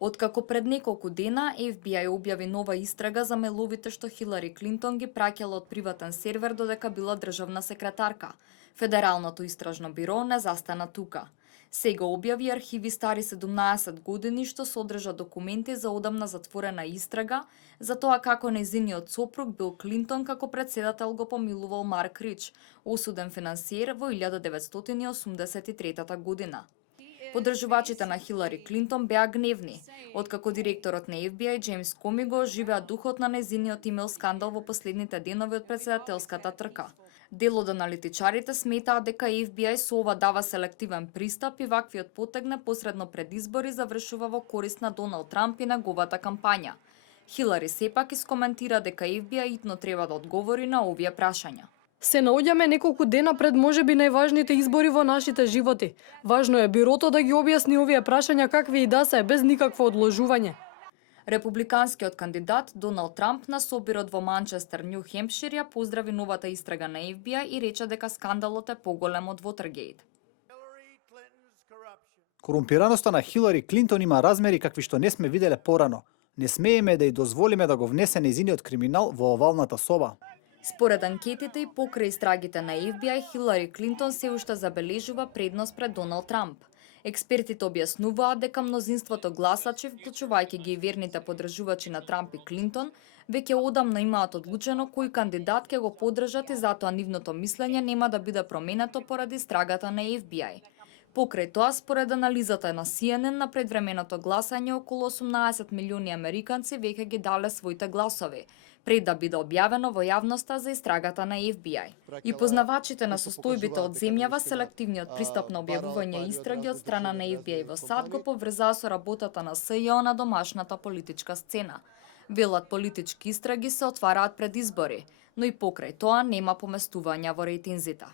Откако пред неколку дена FBI објави нова истрага за меловите што Хилари Клинтон ги праќала од приватен сервер додека била државна секретарка. Федералното истражно биро не застана тука. Сега објави архиви стари 17 години што содржа документи за одамна затворена истрага за тоа како нејзиниот сопруг Бил Клинтон како председател го помилувал Марк Рич, осуден финансиер во 1983 година. Поддржувачите на Хилари Клинтон беа гневни, откако директорот на FBI Джеймс Коми го оживеа духот на нејзиниот имейл скандал во последните денови од председателската трка. Дел од аналитичарите сметаат дека FBI со ова дава селективен пристап и ваквиот потег непосредно пред избори завршува во корист на Доналд Трамп и неговата кампања. Хилари сепак искоментира дека FBI итно треба да одговори на овие прашања. Се наоѓаме неколку дена пред можеби најважните избори во нашите животи. Важно е бирото да ги објасни овие прашања какви и да се, без никакво одложување. Републиканскиот кандидат Доналд Трамп на собирот во Манчестер, Нью Хемпшир ја поздрави новата истрага на FBI и рече дека скандалот е поголем од Watergate. Корумпираноста на Хилари Клинтон има размери какви што не сме виделе порано. Не смееме да ја дозволиме да го внесе нејзиниот криминал во овалната соба. Според анкетите и покрај истрагите на FBI, Хилари Клинтон се уште забележува предност пред Доналд Трамп. Експертите објаснуваат дека мнозинството гласачи, вклучувајќи ги и верните поддржувачи на Трамп и Клинтон, веќе одамна имаат одлучено кој кандидат ќе го поддржат и затоа нивното мислење нема да биде променето поради истрагата на FBI. Покрај тоа, според анализата на CNN, на предвременото гласање околу 18 милиони американци веќе ги дале своите гласови, пред да биде објавено во јавноста за истрагата на FBI. И познавачите на состојбите од земјава, селективниот пристап на објавување истраги од страна на FBI во САД го поврзаа со работата на СЈО на домашната политичка сцена. Велат политички истраги се отвараат пред избори, но и покрај тоа нема поместувања во рейтинзите.